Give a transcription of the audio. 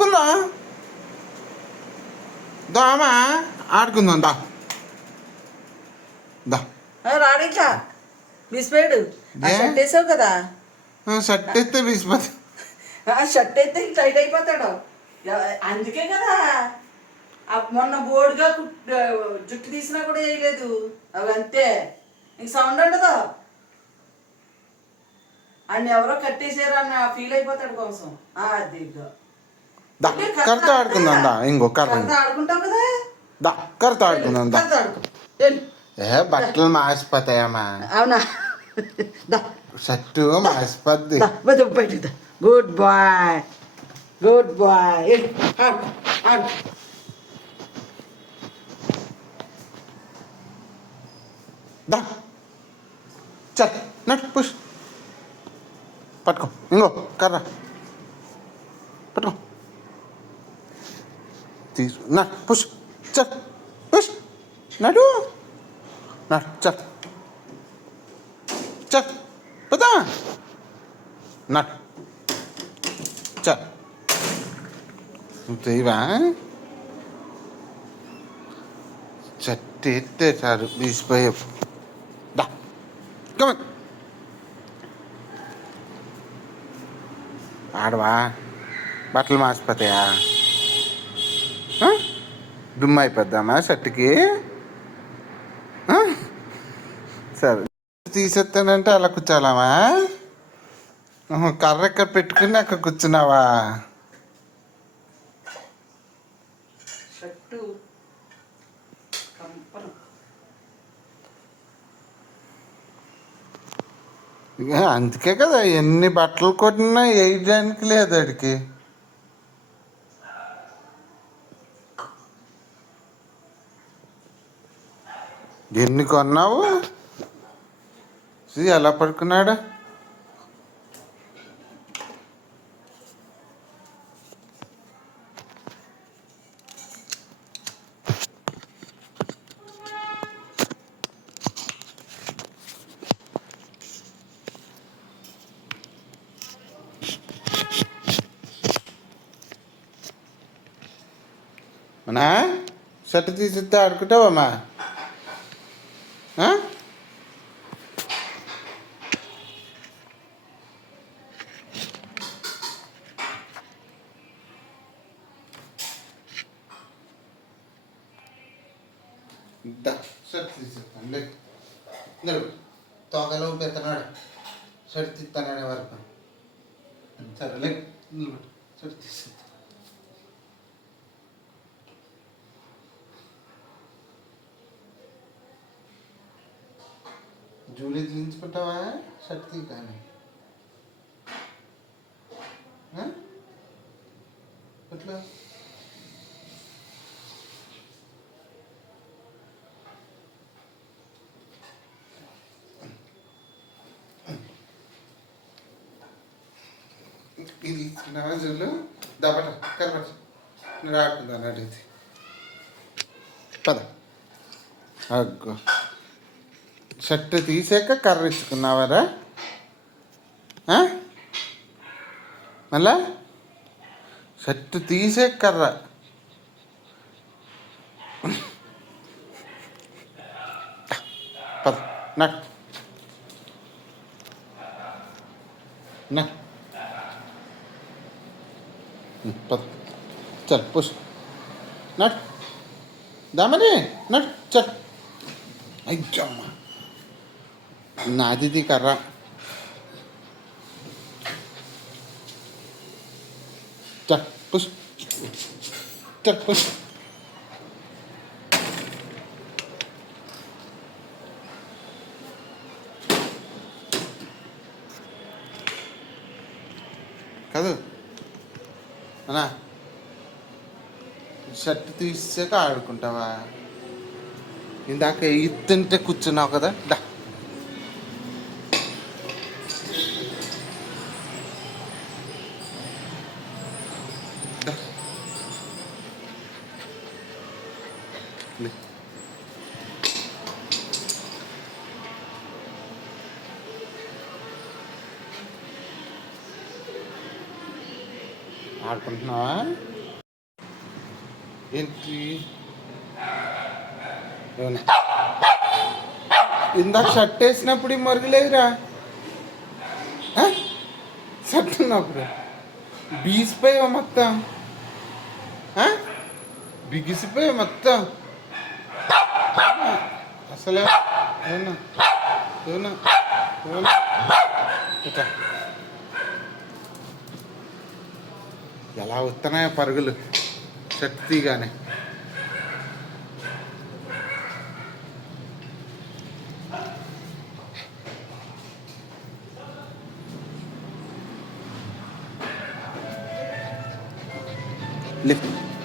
ఆడుకుందా? దామా ఆడుకుందాం దా. దా. రాడిట్లా మిస్పేడు ఆ ఏ? షర్ట్ వేసావు కదా? షర్ట్ ఎత్తే విసిపోతే. షర్ట్ అయితే టైట్ అయిపోతాడు. అందుకే కదా. మొన్న బోర్డుగా జుట్టు తీసినా కూడా వేయలేదు. అవి అంతే. ఇంక సౌండ్ ఉండదు? అన్ని ఎవరో కట్టేసారు అన్న ఫీల్ అయిపోతాడు కోసం అది. దా కర్రతో ఆడుకుందాం దా ఇంకో కర్ర దా కర్రతో ఆడుకుందాం దా. ఏ బట్టలు మాసిపోతాయమ్మా. అవునా? దా. షర్టు మాసిపోద్ది. దా గుడ్ బాయ్. Good boy. దా. చల్ నట్ పుష్. పట్టుకో. ఇంకో కర్ర. తీసు నట్ పుష్ చల్ పుష్ నడు నట్ చల్ చల్ పదా నట్ చల్ తీవా చెట్టు ఎత్తే చాలు తీసిపోయావు దా కమన్ ఆడవా బట్టలు మాసిపోతాయా ఆ? దుమ్ము అయిపోద్దామా షర్ట్కి? సరే. తీసేస్తానంటే అలా కూర్చోాలామా కర్ర ఎక్కడ పెట్టుకుని అక్కడ కూర్చున్నావా? అందుకే కదా ఎన్ని బట్టలు కొట్టినా వేయడానికి లేదు అడికి ఎన్ని కొన్నావు? ఎలా పడుకున్నాడు? అన్నా షర్ట్ తీసిస్తే ఆడుకుంటావమ్మా ఆ? దా, షర్ట్ తోకలో పెత్తనాడు షర్ట్ వరకు సరే లే జూలీ దించుకుంటావా షర్ట్ తీ కానీ ఎట్లా ఇది నవజులు దబట కరబట నేను ఆడుకుందాను అడిగితే పద అగ్గో షర్ట్ తీసాక కర్ర ఇచ్చుకున్నావారా ఆ? మళ్ళా? షర్ట్ తీసే కర్ర. పద నట్ నట్ పద చల్ పుష్ నట్ దామని నట్ చల్. అయ్యమ్మ నాదిది కర్ర. చల్ పుష్. చల్ పుష్. కాదు? అనా షర్ట్ తీసాక ఆడుకుంటావా? ఇందాక ఇద్దంటే కూర్చున్నావు కదా. దా. లే. ఆడుకుంటున్నావా ఏంటి ఏమన్నా? ఇందాక షర్ట్ వేసినప్పుడు ఈ మరుగులేదురా ఆ? షర్ట్ ఉన్నప్పుడు బీసిపోయావు మొత్తం ఆ? బిగిసిపోయావు మొత్తం అసలే? ఏమన్నా? ఎలా వస్తున్నాయో పరుగులు? శక్తిగానే. లిఫ్ట్.